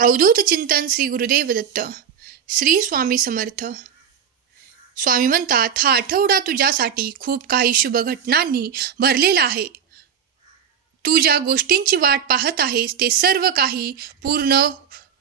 अवधूत चिंतन श्री गुरुदेव दत्त. श्री स्वामी समर्थ. स्वामी म्हणतात, हा आठवडा तुझ्यासाठी खूप काही शुभ घटनांनी भरलेला आहे. तू ज्या गोष्टींची वाट पाहत आहेस ते सर्व काही पूर्ण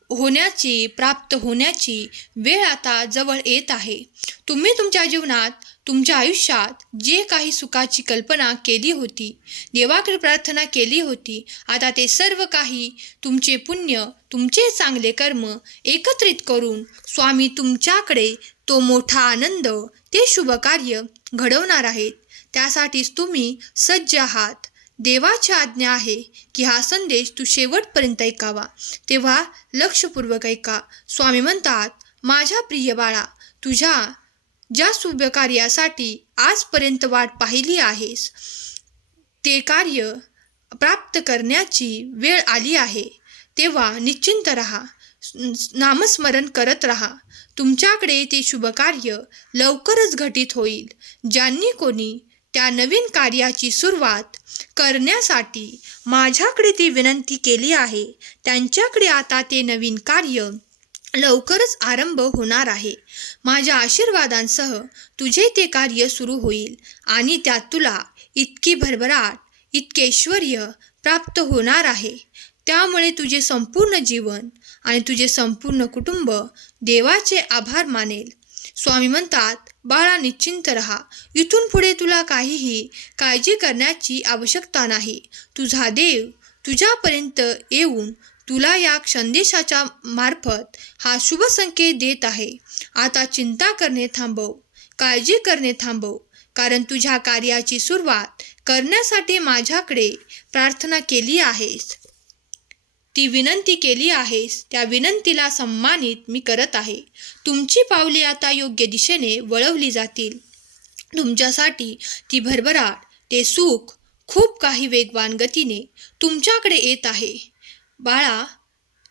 होण्याची, प्राप्त होण्याची वेळ आता जवळ येत आहे. तुम्ही तुमच्या जीवनात, तुमच्या आयुष्यात जे काही सुखाची कल्पना केली होती, देवाकडे प्रार्थना केली होती, आता ते सर्व काही तुमचे पुण्य, तुमचे चांगले कर्म एकत्रित करून स्वामी तुमच्याकडे तो मोठा आनंद, ते शुभ कार्य घडवणार आहेत. त्यासाठीच तुम्ही सज्ज आहात. देवाची आज्ञा आहे की हा संदेश तू शेवटपर्यंत ऐकावा, तेव्हा लक्षपूर्वक ऐका. स्वामी म्हणतात, माझ्या प्रिय बाळा, तुझ्या ज्या शुभ कार्यासाठी आजपर्यंत वाट पाहिली आहेस, ते कार्य प्राप्त करण्याची वेळ आली आहे. तेव्हा निश्चिंत राहा, नामस्मरण करत राहा. तुमच्याकडे ते शुभ कार्य लवकरच घटित होईल. ज्यांनी कोणी त्या नवीन कार्याची सुरुवात करण्यासाठी माझ्याकडे ती विनंती केली आहे, त्यांच्याकडे आता ते नवीन कार्य लवकरच आरंभ होणार आहे. माझ्या आशीर्वादांसह तुझे ते कार्य सुरू होईल आणि त्यात तुला इतकी भरभराट, इतके ऐश्वर्य प्राप्त होणार आहे. त्यामुळे तुझे संपूर्ण जीवन आणि तुझे संपूर्ण कुटुंब देवाचे आभार मानेल. स्वामी म्हणतात, बाळा, निश्चिंत रहा. इथून पुढे तुला काहीही काळजी करण्याची आवश्यकता नाही. तुझा देव तुझ्यापर्यंत येऊन तुला या संदेशाच्या मार्फत हा शुभ संकेत देत आहे. आता चिंता करणे थांबव, काळजी करणे थांबव, कारण तुझ्या कार्याची सुरुवात करण्यासाठी माझ्याकडे प्रार्थना केली आहेस, ती विनंती केली आहेस, त्या विनंतीला सन्मानित मी करत आहे. तुमची पावले आता योग्य दिशेने वळवली जातील. तुमच्यासाठी ती भरभराट, ते सुख खूप काही वेगवान गतीने तुमच्याकडे येत आहे. बाळा,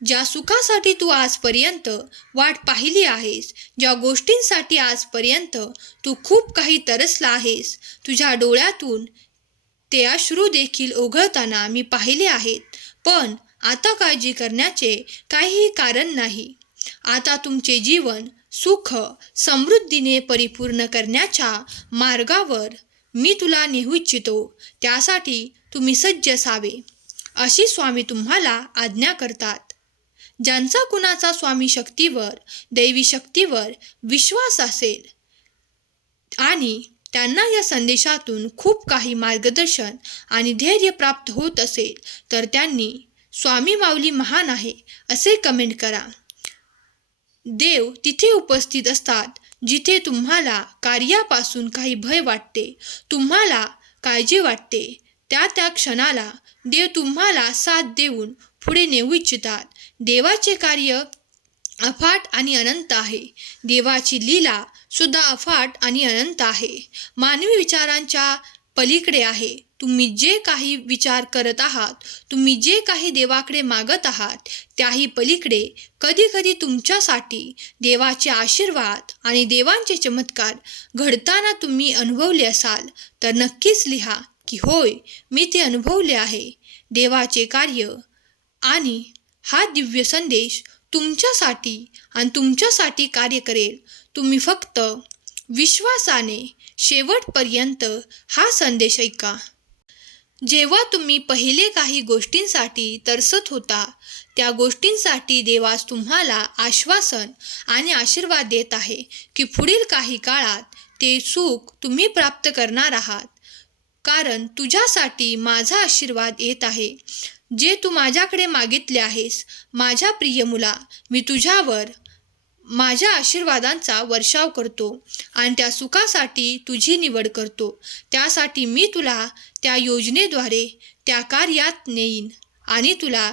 ज्या सुखासाठी तू आजपर्यंत वाट पाहिली आहेस, ज्या गोष्टींसाठी आजपर्यंत तू खूप काही तरसला आहेस, तुझ्या डोळ्यातून ते अश्रू देखील ओघळताना मी पाहिले आहेत. पण आता काळजी करण्याचे काहीही कारण नाही. आता तुमचे जीवन सुख समृद्धीने परिपूर्ण करण्याच्या मार्गावर मी तुला नेऊ इच्छितो. त्यासाठी तुम्ही सज्ज असावे, अशी स्वामी तुम्हाला आज्ञा करतात. ज्यांचा कुणाचा स्वामी शक्तीवर, दैवी शक्तीवर विश्वास असेल आणि त्यांना या संदेशातून खूप काही मार्गदर्शन आणि धैर्य प्राप्त होत असेल, तर त्यांनी स्वामी माऊली महान आहे असे कमेंट करा. देव तिथे उपस्थित असतात जिथे तुम्हाला कार्यापासून काही भय वाटते, तुम्हाला काळजी वाटते. त्या क्षणाला देव तुम्हाला साथ देऊन पुढे नेऊ इच्छितात. देवाचे कार्य अफाट आणि अनंत आहे. देवाची लीला सुद्धा अफाट आणि अनंत आहे. मानवी विचारांच्या पलीकडे आहे. तुम्ही जे काही विचार करत आहात, तुम्ही जे काही देवाकडे मागत आहात, त्याही पलीकडे कधी तुमच्यासाठी देवाचे आशीर्वाद आणि देवांचे चमत्कार घडताना तुम्ही अनुभवले असाल, तर नक्कीच लिहा की होय, मी ते अनुभवले आहे. देवाचे कार्य आणि हा दिव्य संदेश तुमच्यासाठी आणि तुमच्यासाठी कार्य करेल. तुम्ही फक्त विश्वासाने शेवटपर्यंत हा संदेश ऐका. जेव्हा तुम्ही पहिले काही गोष्टींसाठी तरसत होता, त्या गोष्टींसाठी देवास तुम्हाला आश्वासन आणि आशीर्वाद देत आहे की पुढील काही काळात ते सुख तुम्ही प्राप्त करणार आहात. कारण तुझ्यासाठी माझा आशीर्वाद येत आहे. जे तू माझ्याकडे मागितले आहेस, माझ्या प्रिय मुला, मी तुझ्यावर माझ्या आशीर्वादांचा वर्षाव करतो आणि त्या सुखासाठी तुझी निवड करतो. त्यासाठी मी तुला त्या योजनेद्वारे त्या कार्यात नेईन आणि तुला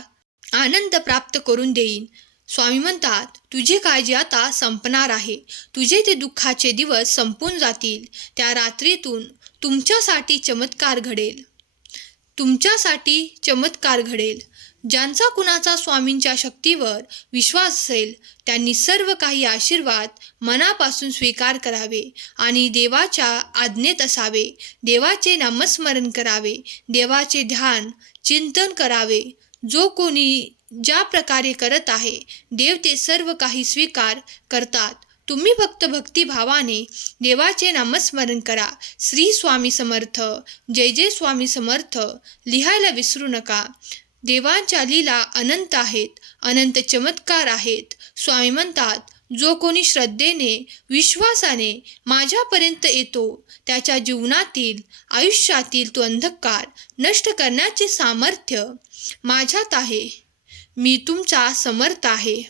आनंद प्राप्त करून देईन. स्वामी म्हणतात, तुझी काळजी आता संपणार आहे. तुझे ते दुःखाचे दिवस संपून जातील. त्या रात्रीतून तुमच्यासाठी चमत्कार घडेल, तुमच्यासाठी चमत्कार घडेल. ज्यांचा कुणाचा स्वामींच्या शक्तीवर विश्वास असेल, त्यांनी सर्व काही आशीर्वाद मनापासून स्वीकार करावे आणि देवाच्या आज्ञेत असावे. देवाचे नामस्मरण करावे, देवाचे ध्यान चिंतन करावे. जो कोणी ज्या प्रकारे करत आहे, देव ते सर्व काही स्वीकार करतात. तुम्ही फक्त भक्तिभावाने देवाचे नामस्मरण करा. श्री स्वामी समर्थ. जय जय स्वामी समर्थ लिहायला विसरू नका. देवांच्या लीला अनंत आहेत, अनंत चमत्कार आहेत. स्वामी म्हणतात, जो कोणी श्रद्धेने, विश्वासाने माझ्यापर्यंत येतो, त्याच्या जीवनातील, आयुष्यातील तो अंधकार नष्ट करण्याचे सामर्थ्य माझ्यात आहे. मी तुमचा समर्थ आहे.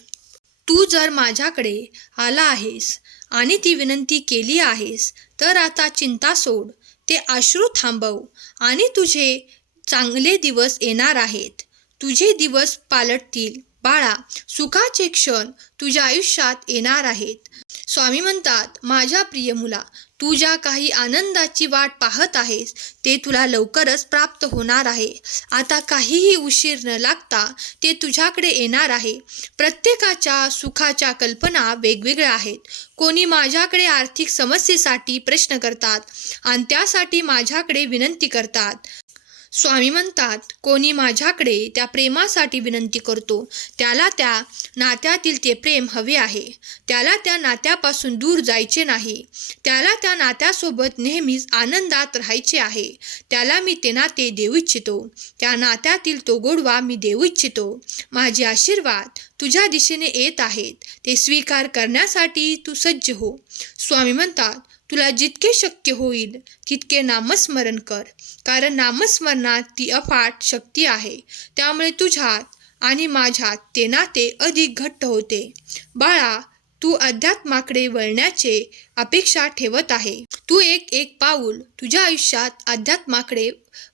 तू जर माझ्याकडे आला आहेस आणि ती विनंती केली आहेस, तर आता चिंता सोड, ते अश्रू थांबव आणि तुझे चांगले दिवस येणार आहेत. तुझे दिवस पालटतील. बाळा, सुखाचे क्षण तुझ्या आयुष्यात येणार आहेत. स्वामी म्हणतात, माझ्या प्रिय मुला, तू ज्या काही आनंदाची वाट पाहत आहेस, ते तुला लवकरच प्राप्त होणार आहे. आता काहीही उशीर न लागता ते तुझ्याकडे येणार आहे. प्रत्येकाच्या सुखाच्या कल्पना वेगवेगळ्या आहेत. कोणी माझ्याकडे आर्थिक समस्येसाठी प्रश्न करतात आणि त्यासाठी माझ्याकडे विनंती करतात. स्वामी म्हणतात, कोणी माझ्याकडे त्या प्रेमासाठी विनंती करतो. त्याला त्या नात्यातील ते प्रेम हवे आहे. त्याला त्या नात्यापासून दूर जायचे नाही. त्याला त्या नात्यासोबत नेहमीच आनंदात राहायचे आहे. त्याला मी ते नाते देऊ इच्छितो. त्या नात्यातील तो गोडवा मी देऊ इच्छितो. माझे आशीर्वाद तुझ्या दिशेने येत आहेत. ते स्वीकार करण्यासाठी तू सज्ज हो. स्वामी म्हणतात, तुला जितके शक्य होईल तितके नामस्मरण कर, कारण नामस्मरणात ती अफाट शक्ती आहे. त्यामुळे तुझ्यात आणि माझ्यात ते नाते अधिक घट्ट होते. बाळा, तू अध्यात्माकडे वळण्याचे अपेक्षा ठेवत आहे. तू एक एक पाऊल तुझ्या आयुष्यात अध्यात्माकडे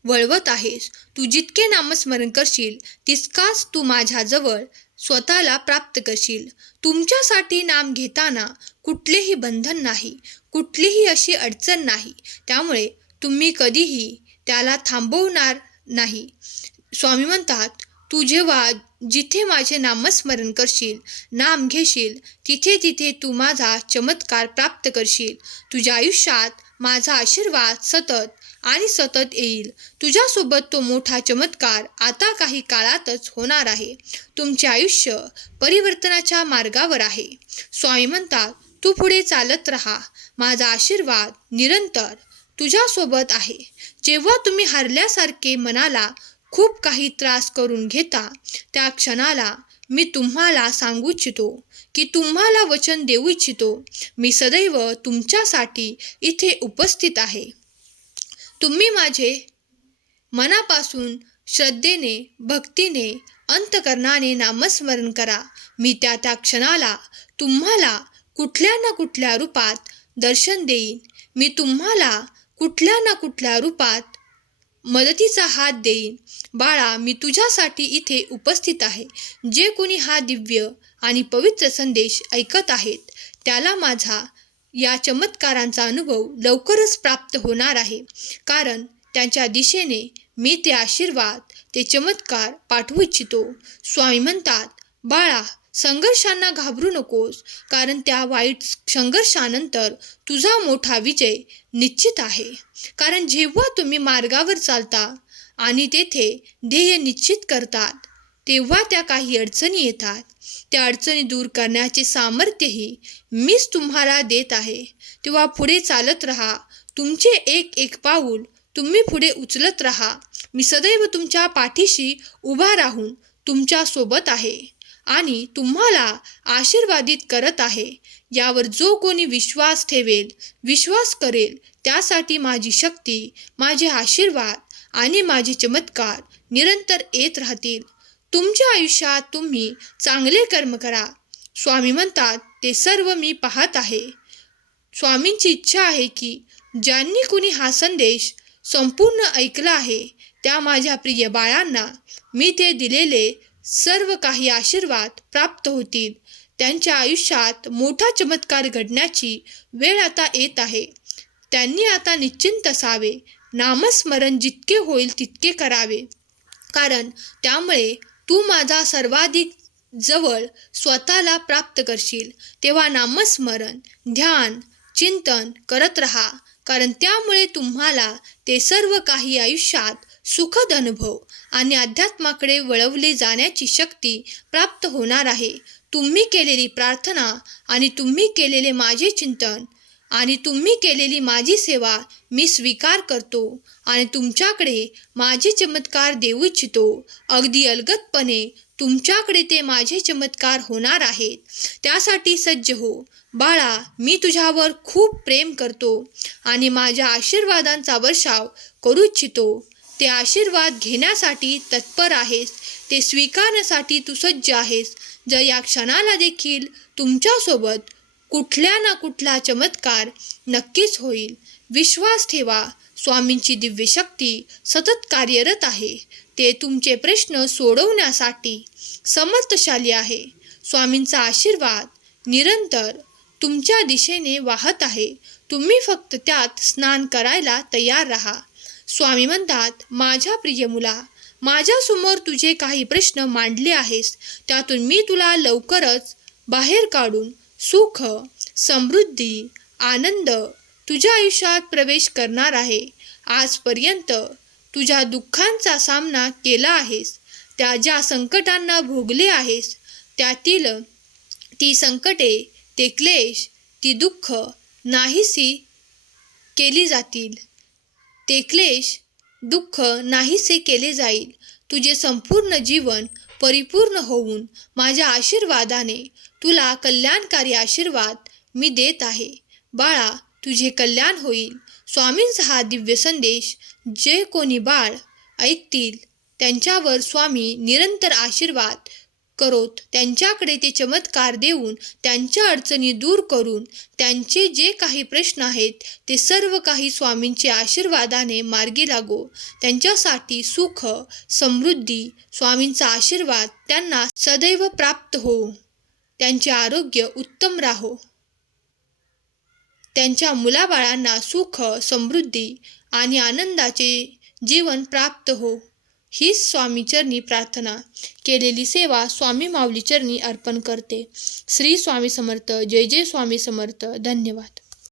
वळवत आहेस. तू जितके नामस्मरण करशील तितकाच तू माझ्याजवळ स्वतःला प्राप्त करशील. तुमच्यासाठी नाम घेताना कुठलेही बंधन नाही, कुठलीही अशी अडचण नाही. त्यामुळे तुम्ही कधीही त्याला थांबवणार नाही. स्वामी म्हणतात, तू जेव्हा जिथे माझे नामस्मरण करशील, नाम घेशील, तिथे तिथे तू माझा चमत्कार प्राप्त करशील. तुझ्या आयुष्यात माझा आशीर्वाद सतत आणि सतत येईल. तुझ्यासोबत तो मोठा चमत्कार आता काही काळातच होणार आहे. तुमचे आयुष्य परिवर्तनाच्या मार्गावर आहे. स्वामी म्हणतात, तू पुढे चालत राहा. माझा आशीर्वाद निरंतर तुझ्यासोबत आहे. जेव्हा तुम्ही हरल्यासारखे मनाला खूप काही त्रास करून घेता, त्या क्षणाला मी तुम्हाला सांगू इच्छितो की तुम्हाला वचन देऊ इच्छितो, मी सदैव तुमच्यासाठी इथे उपस्थित आहे. तुम्ही माझे मनापासून श्रद्धेने, भक्तीने, अंतकरणाने नामस्मरण करा. मी त्या क्षणाला तुम्हाला कुठल्या ना कुठल्या रूपात दर्शन देईन. मी तुम्हाला कुठल्या ना कुठल्या रूपात मदतीचा हात देईन. बाळा, मी तुझ्यासाठी इथे उपस्थित आहे. जे कोणी हा दिव्य आणि पवित्र संदेश ऐकत आहेत, त्याला माझा या चमत्कारांचा अनुभव लवकरच प्राप्त होणार आहे. कारण त्यांच्या दिशेने मी ते आशीर्वाद, ते चमत्कार पाठवू इच्छितो. स्वामी म्हणतात, बाळा, संघर्षांना घाबरू नकोस, कारण त्या वाईट संघर्षानंतर तुझा मोठा विजय निश्चित आहे. कारण जेव्हा तुम्ही मार्गावर चालता आणि तेथे ध्येय निश्चित करतात, तेव्हा त्या काही अडचणी येतात. त्या अडचणी दूर करण्याचे सामर्थ्यही मीच तुम्हाला देत आहे. तेव्हा पुढे चालत राहा. तुमचे एक एक पाऊल तुम्ही पुढे उचलत राहा. मी सदैव तुमच्या पाठीशी उभा राहून तुमच्या सोबत आहे आणि तुम्हाला आशीर्वादित करत आहे. यावर जो कोणी विश्वास ठेवेल, विश्वास करेल, त्यासाठी माझी शक्ती, माझे आशीर्वाद आणि माझे चमत्कार निरंतर येत राहतील. तुमच्या आयुष्यात तुम्ही चांगले कर्म करा. स्वामी म्हणतात, ते सर्व मी पाहत आहे. स्वामींची इच्छा आहे की ज्यांनी कोणी हा संदेश संपूर्ण ऐकला आहे, त्या माझ्या प्रिय बाळांना मी ते दिलेले सर्व काही आशीर्वाद प्राप्त होतील. त्यांच्या आयुष्यात मोठा चमत्कार घडण्याची वेळ आता येत आहे. त्यांनी आता निश्चिंत असावे. नामस्मरण जितके होईल तितके करावे, कारण त्यामुळे तू माझा सर्वाधिक जवळ स्वतःला प्राप्त करशील. तेव्हा नामस्मरण, ध्यान, चिंतन करत राहा, कारण त्यामुळे तुम्हाला ते सर्व काही आयुष्यात सुखद अनुभव आणि अध्यात्माकडे वळवले जाण्याची शक्ती प्राप्त होणार आहे. तुम्ही केलेली प्रार्थना आणि तुम्ही केलेले माझे चिंतन आणि तुम्ही केलेली माझी सेवा मी स्वीकार करतो आणि तुमच्याकडे माझे चमत्कार देऊ इच्छितो. अगदी अलगदपणे तुमच्याकडे ते माझे चमत्कार होणार आहेत. त्यासाठी सज्ज हो. बाळा, मी तुझ्यावर खूप प्रेम करतो आणि माझ्या आशीर्वादांचा वर्षाव करू इच्छितो. ते आशीर्वाद घेण्यासाठी तत्पर आहेस, ते स्वीकारण्यासाठी तू सज्ज आहेस. जर या क्षणाला देखील तुमच्यासोबत कुठल्या ना कुठला चमत्कार नक्कीच होईल. विश्वास ठेवा, स्वामींची दिव्य शक्ती सतत कार्यरत आहे. ते तुमचे प्रश्न सोडवण्यासाठी समर्थशाली आहे. स्वामींचा आशीर्वाद निरंतर तुमच्या दिशेने वाहत आहे. तुम्ही फक्त त्यात स्नान करायला तयार राहा. स्वामी म्हणतात, माझ्या प्रिय मुला, माझ्यासमोर तुझे काही प्रश्न मांडले आहेस. त्यातून मी तुला लवकरच बाहेर काढून सुख, समृद्धी, आनंद तुझ्या आयुष्यात प्रवेश करणार आहे. आजपर्यंत तुझ्या दुःखांचा सामना केला आहेस. त्या ज्या संकटांना भोगले आहेस, त्यातील ती संकटे, ते क्लेश, ती दुःख नाहीशी केली जातील. ते क्लेश, दुःख नाहीसे केले जाईल. तुझे संपूर्ण जीवन परिपूर्ण होऊन माझ्या आशीर्वादाने तुला कल्याणकारी आशीर्वाद मी देत आहे. बाळा, तुझे कल्याण होईल. स्वामींचा हा दिव्य संदेश जे कोणी बाळ ऐकतील त्यांच्यावर स्वामी निरंतर आशीर्वाद करोत. त्यांच्याकडे ते चमत्कार देऊन त्यांच्या अडचणी दूर करून त्यांचे जे काही प्रश्न आहेत ते सर्व काही स्वामींच्या आशीर्वादाने मार्गी लागो. त्यांच्यासाठी सुख, समृद्धी, स्वामींचा आशीर्वाद त्यांना सदैव प्राप्त हो. त्यांचे आरोग्य उत्तम राहो. त्यांच्या मुलाबाळांना सुख, समृद्धी आणि आनंदाचे जीवन प्राप्त हो. हीच स्वामीचरणी प्रार्थना. केलेली सेवा स्वामी माऊली चरणी अर्पण करते. श्री स्वामी समर्थ. जय जय स्वामी समर्थ. धन्यवाद.